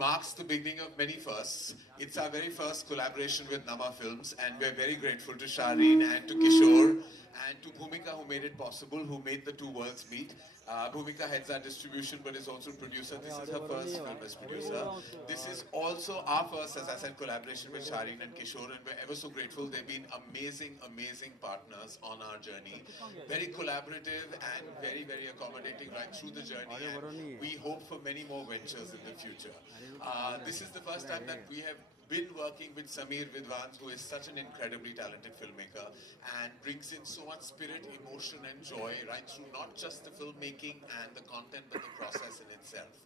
marks the beginning of many firsts. It's our very first collaboration with Nama Films, and we're very grateful to Shireen and to Kishore and to Bhumika, who made it possible, who made the two worlds meet. Bhumika heads our distribution but is also producer. This is her first film as producer. This is also our first, as I said, collaboration with Shireen and Kishore, and we're ever so grateful. They've been amazing, amazing partners on our journey. Very collaborative and very, very accommodating right through the journey, and we hope for many more ventures in the future. This is the first time that we have been working with Sameer Vidwan, who is such an incredibly talented filmmaker and brings in so much spirit, emotion and joy right through not just the filmmaking and the content but the process in itself.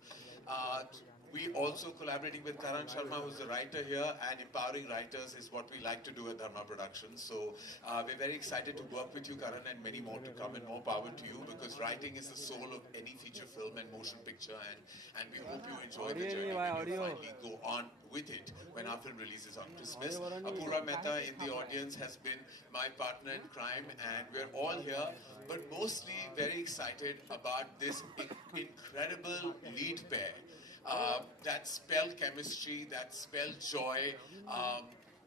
We also collaborating with Karan Sharma, who's the writer here, and empowering writers is what we like to do at Dharma Productions. So we're very excited to work with you, Karan, and many more to come, and more power to you, because writing is the soul of any feature film and motion picture, and we hope you enjoy the journey when you finally go on with it when our film releases on Christmas. Apurva Mehta in the audience has been my partner in crime, and we're all here, but mostly very excited about this incredible lead pair. That spell chemistry, that spell joy.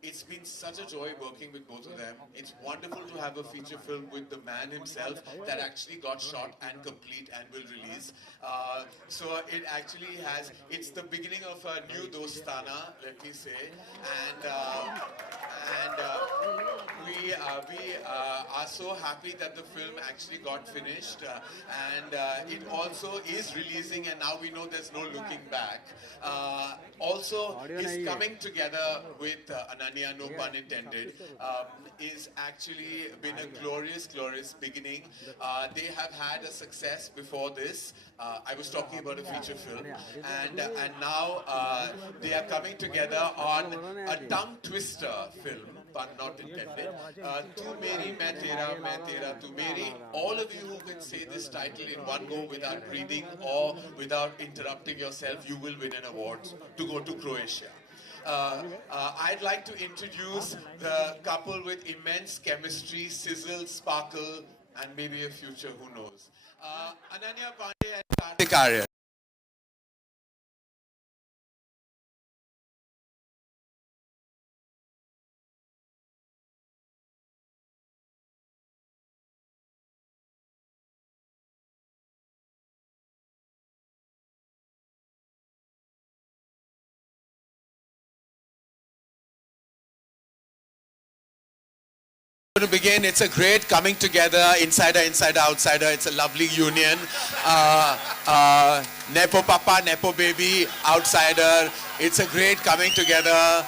It's been such a joy working with both of them. It's wonderful to have a feature film with the man himself that actually got shot and complete and will release. So it actually has, it's the beginning of a new Dostana, let me say. And we are so happy that the film actually got finished, and it also is releasing, and now we know there's no looking back. Also, is coming together with Ananya, no pun intended, is actually been a glorious, glorious beginning. They have had a success before this. I was talking about a feature film, and now they are coming together on a tongue twister film, pun not intended. Tu Meri Main Tera Tu Meri. All of you who can say this title in one go without breathing or without interrupting yourself, you will win an award to go to Croatia. I'd like to introduce the couple with immense chemistry, sizzle, sparkle, and maybe a future, who knows. Ananya Pandey and Kartik Aryan. To begin, it's a great coming together, insider, insider, outsider. It's a lovely union. Nepo Papa, Nepo Baby, outsider. It's a great coming together.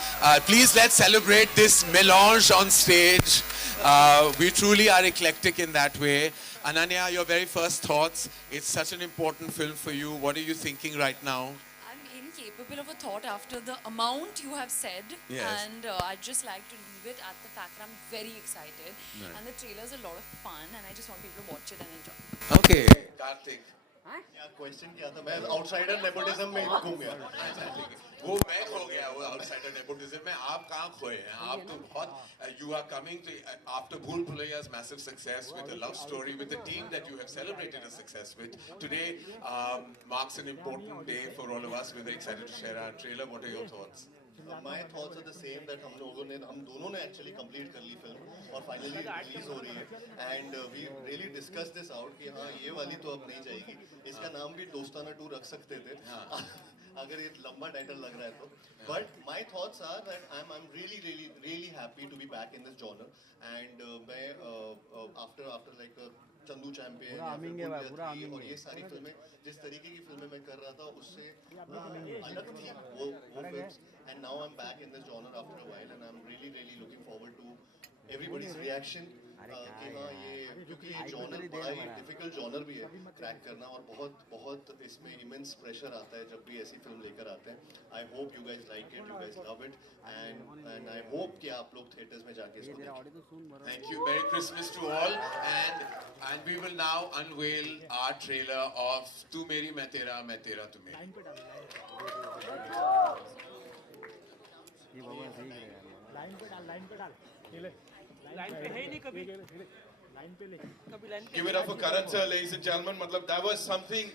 Please let's celebrate this melange on stage. We truly are eclectic in that way. Ananya, your very first thoughts. It's such an important film for you. What are you thinking right now? Incapable of a thought after the amount you have said, yes. And I'd just like to leave it at the fact that I'm very excited, right. And the trailer's a lot of fun, and I just want people to watch it and enjoy. Okay, Kartik. Question क्या था मैं outsider nepotism में घूम गया वो मैं खो गया वो आउटसाइडर नेपोटिज्म में आप कहाँ खोए हैं आप तो बहुत you are coming to after Bhool Bhulaiya's massive success with a love story with a team that you have celebrated a success with today marks an important day for all of us. We're very excited to share our trailer. What are your thoughts? My thoughts are the same that हम दोनों ने actually complete कर ली film और finally release हो रही है and we really discussed this out कि हाँ ये वाली तो अब नहीं जाएगी इसका नाम भी दोस्ताना 2 रख सकते थे अगर ये लंबा टाइटल लग रहा है तो but my thoughts are that I'm really happy to be back in this genre and मैं after like चंदू चैंपियन और ये सारी फिल्में जिस तरीके की फिल्में मैं कर रहा था उससे अलग थी वो films and now I'm back in this genre after a while and I'm really looking forward to everybody's reaction कि हाँ ये क्योंकि ये genre बड़ा ही difficult genre भी है क्रैक करना और बहुत इसमें immense pressure आता है जब भी ऐसी फिल्म लेकर आते हैं. I hope you guys like it, you guys love it and I hope कि आप लोग थिएटर्स में जाके इसको देखें. Thank you. Merry Christmas to all, and we will now unveil our trailer of Tu Meri Main Tera Tu Meri. Give it up for Karan sir, ladies and gentlemen. That was something